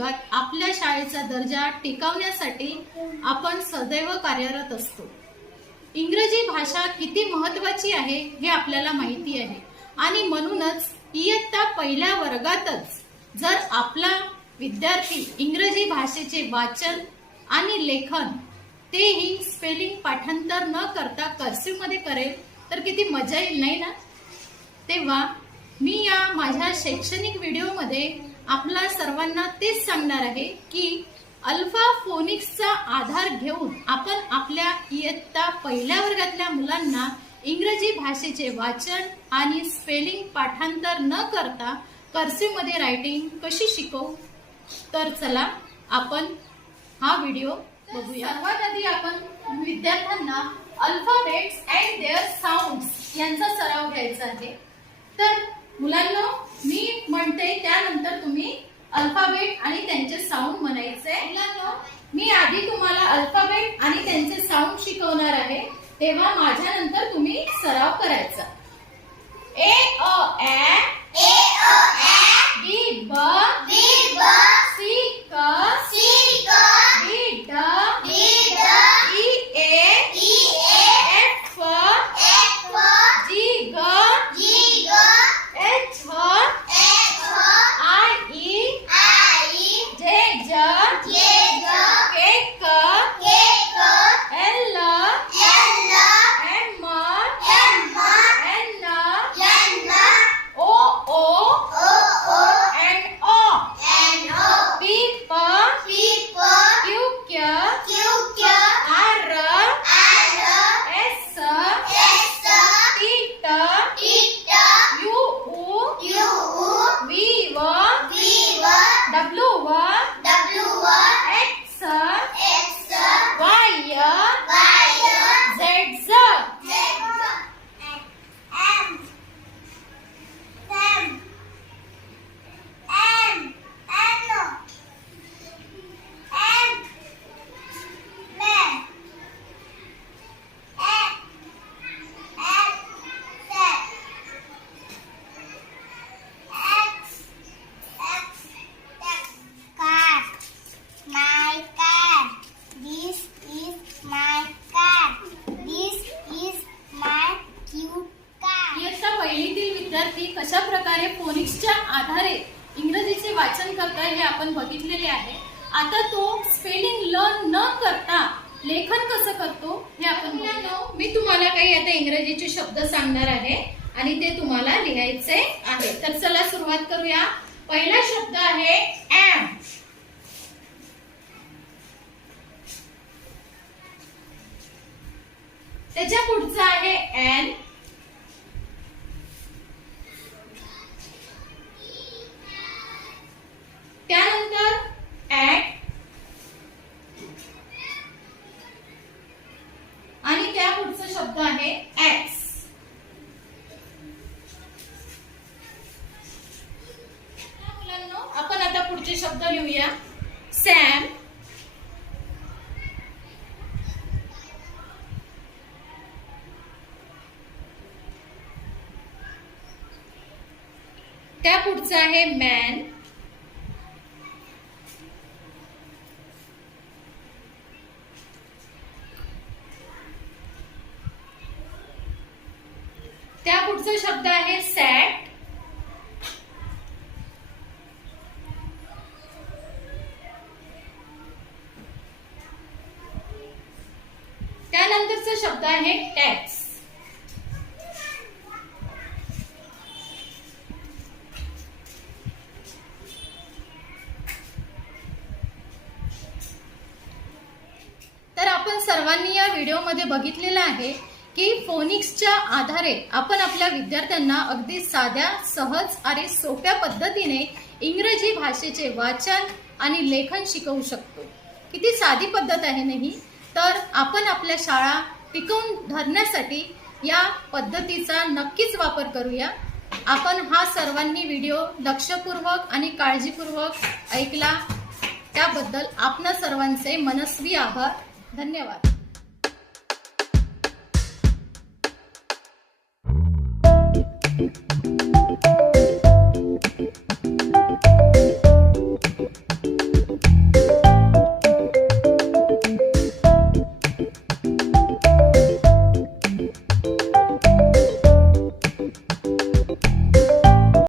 युगात आपल्या शाळेचा दर्जा टिकवण्यासाठी आपण सदैव कार्यरत असतो। इंग्रजी भाषा किती महत्त्वाची आहे हे आपल्याला माहिती आहे आणि म्हणूनच इयत्ता पहिल्या वर्गातच जर आपला विद्यार्थी इंग्रजी भाषेचे वाचन आणि लेखन तेही स्पेलिंग पाठांतर न करता कर्सिव्ह मध्ये करेल तर किती मजा येईल नाही ना। तेव्हा मी या माझ्या शैक्षणिक व्हिडिओमध्ये आपल्या सर्वांना तेच सांगणार आहे की अल्फा फोनिक्सचा आधार घेऊन आपण आपल्या इयत्ता पहिल्या वर्गातल्या मुलांना इंग्रजी भाषेचे वाचन आणि स्पेलिंग पाठांतर न करता कर्सिव्ह मध्ये रायटिंग कशी शिकवू। तर चला आपण हा व्हिडिओ बघूया। सर्वात आधी आपण विद्यार्थ्यांना अल्फाबेट्स अँड देअर साऊंड्स यांचा सराव घ्यायचा आहे। तर मुलांनो मी म्हणते त्यानंतर तुम्ही अल्फाबेट आणि त्यांचे साऊंड म्हणायचे। मुलांनो मी आधी तुम्हाला अल्फाबेट आणि त्यांचे साऊंड शिकवणार आहे तेव्हा माझ्यानंतर तुम्ही सराव करायचा। ए अ ए बी ब सी क डी ड ई ए एफ जी ग एच आई ई जे ज के क L M N O and O P प Q R S T U V W X Y Z पहिलीतील विद्यार्थी कशा प्रकारे फोनिक्सच्या आधारे इंग्रजीचे वाचन करतात हे आपण बघितलेले आहे। आता तो स्पेलिंग लर्न न करता लेखन कसं करतो हे आपण बघूया। मी तुम्हाला काही आता इंग्रजीचे शब्द सांगणार आहे आणि ते तुम्हाला लिहायचे आहे। तर चला सुरुवात करूया। पहिला शब्द आहे एम। त्याच्या पुढचा आहे एन। त्यानंतर ऍट आणि त्या पुढचा शब्द आहे एक्स। मुलांनो आपण आता पुढचे शब्द लिहूया। सॅम, त्या पुढचा आहे मॅन, त्या पुढचा शब्द आहे सॅट, त्यानंतरचा शब्द आहे टॅक्स, तर आपण सर्वांनी या व्हिडिओमध्ये बघितलेलं आहे की फोनिक्सच्या आधारे आपण आपल्या विद्यार्थ्यांना अगदी साध्या सहज आणि सोप्या पद्धतीने इंग्रजी भाषेचे वाचन आणि लेखन शिकवू शकतो। किती साधी पद्धत आहे नाही। तर आपण आपल्या शाळा टिकवून धरण्यासाठी या पद्धतीचा नक्कीच वापर करूया। आपण हा सर्वांनी व्हिडिओ लक्षपूर्वक आणि काळजीपूर्वक ऐकला त्याबद्दल आपणा सर्वांचे मनस्वी आभार। धन्यवाद। Thank you.